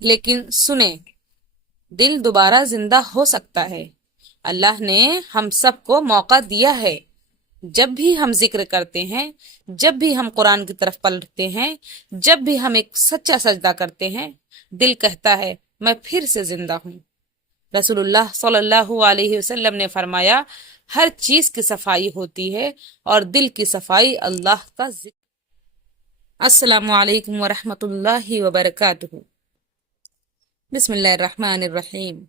لیکن سنیں، دل دوبارہ زندہ ہو سکتا ہے۔ اللہ نے ہم سب کو موقع دیا ہے۔ جب بھی ہم ذکر کرتے ہیں، جب بھی ہم قرآن کی طرف پلٹتے ہیں، جب بھی ہم ایک سچا سجدہ کرتے ہیں، دل کہتا ہے میں پھر سے زندہ ہوں۔ رسول اللہ صلی اللہ علیہ وسلم نے فرمایا، ہر چیز کی صفائی ہوتی ہے اور دل کی صفائی اللہ کا ذکر۔ السلام علیکم ورحمۃ اللہ وبرکاتہ۔ بسم اللہ الرحمن الرحیم۔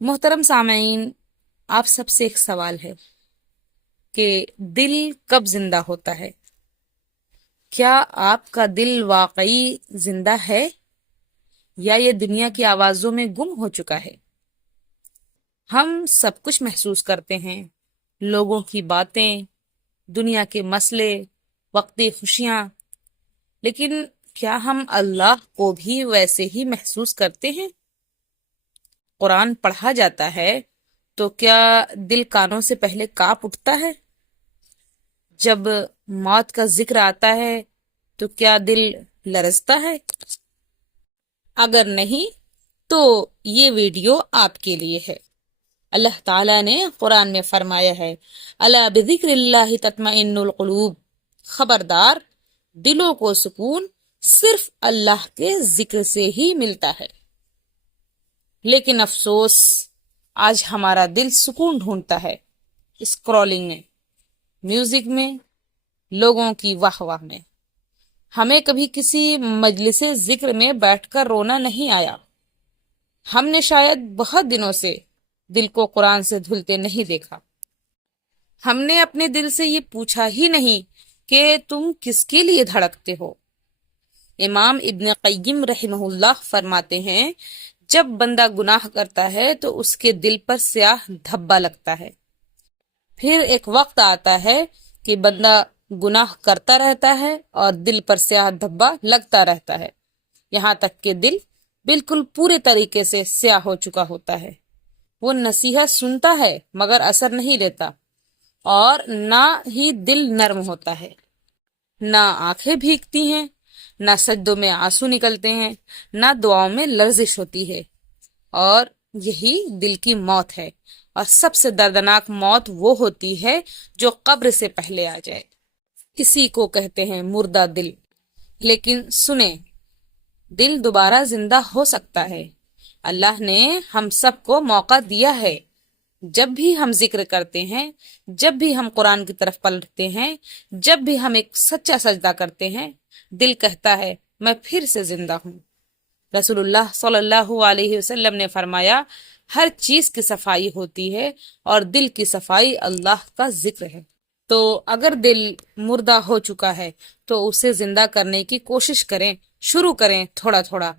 محترم سامعین، آپ سب سے ایک سوال ہے کہ دل کب زندہ ہوتا ہے؟ کیا آپ کا دل واقعی زندہ ہے یا یہ دنیا کی آوازوں میں گم ہو چکا ہے؟ ہم سب کچھ محسوس کرتے ہیں، لوگوں کی باتیں، دنیا کے مسئلے، وقتی خوشیاں، لیکن کیا ہم اللہ کو بھی ویسے ہی محسوس کرتے ہیں؟ قرآن پڑھا جاتا ہے تو کیا دل کانوں سے پہلے کانپ اٹھتا ہے؟ جب موت کا ذکر آتا ہے تو کیا دل لرزتا ہے؟ اگر نہیں تو یہ ویڈیو آپ کے لیے ہے۔ اللہ تعالیٰ نے قرآن میں فرمایا ہے، الا بذکر اللہ تطمئن القلوب، خبردار، دلوں کو سکون صرف اللہ کے ذکر سے ہی ملتا ہے۔ لیکن افسوس، آج ہمارا دل سکون ڈھونڈتا ہے اسکرولنگ میں، میوزک میں، لوگوں کی واہ واہ میں۔ ہمیں کبھی کسی مجلس ذکر میں بیٹھ کر رونا نہیں آیا۔ ہم نے شاید بہت دنوں سے دل کو قرآن سے دھلتے نہیں دیکھا۔ ہم نے اپنے دل سے یہ پوچھا ہی نہیں کہ تم کس کے لیے دھڑکتے ہو۔ امام ابن قیم رحمہ اللہ فرماتے ہیں، جب بندہ گناہ کرتا ہے تو اس کے دل پر سیاہ دھبا لگتا ہے۔ پھر ایک وقت آتا ہے کہ بندہ گناہ کرتا رہتا ہے اور دل پر سیاہ دھبا لگتا رہتا ہے، یہاں تک کہ دل بالکل پورے طریقے سے سیاہ ہو چکا ہوتا ہے۔ وہ نصیحت سنتا ہے مگر اثر نہیں لیتا، اور نہ ہی دل نرم ہوتا ہے، نہ آنکھیں بھیگتی ہیں، نہ سجدوں میں آنسو نکلتے ہیں، نہ دعاؤں میں لرزش ہوتی ہے۔ اور یہی دل کی موت ہے، اور سب سے دردناک موت وہ ہوتی ہے جو قبر سے پہلے آ جائے۔ اسی کو کہتے ہیں مردہ دل۔ لیکن سنیں، دل دوبارہ زندہ ہو سکتا ہے۔ اللہ نے ہم سب کو موقع دیا ہے۔ جب بھی ہم ذکر کرتے ہیں، جب بھی ہم قرآن کی طرف پلٹتے ہیں، جب بھی ہم ایک سچا سجدہ کرتے ہیں، دل کہتا ہے میں پھر سے زندہ ہوں۔ رسول اللہ صلی اللہ علیہ وسلم نے فرمایا، ہر چیز کی صفائی ہوتی ہے اور دل کی صفائی اللہ کا ذکر ہے۔ تو اگر دل مردہ ہو چکا ہے تو اسے زندہ کرنے کی کوشش کریں، شروع کریں تھوڑا تھوڑا۔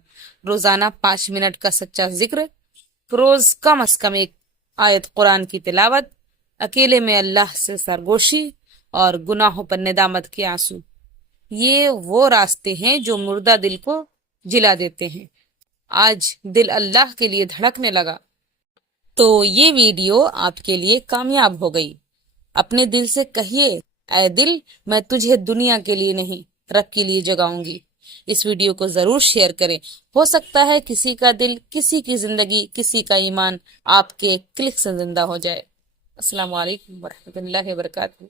روزانہ 5 منٹ کا سچا ذکر، روز کم از کم ایک آیت قرآن کی تلاوت، اکیلے میں اللہ سے سرگوشی اور گناہوں پر ندامت کے آنسو، یہ وہ راستے ہیں جو مردہ دل کو جلا دیتے ہیں۔ آج دل اللہ کے لیے دھڑکنے لگا تو یہ ویڈیو آپ کے لیے کامیاب ہو گئی۔ اپنے دل سے کہیے، اے دل، میں تجھے دنیا کے لیے نہیں رب کے لیے جگاؤں گی۔ اس ویڈیو کو ضرور شیئر کریں، ہو سکتا ہے کسی کا دل، کسی کی زندگی، کسی کا ایمان آپ کے کلک سے زندہ ہو جائے۔ السلام علیکم ورحمۃ اللہ وبرکاتہ۔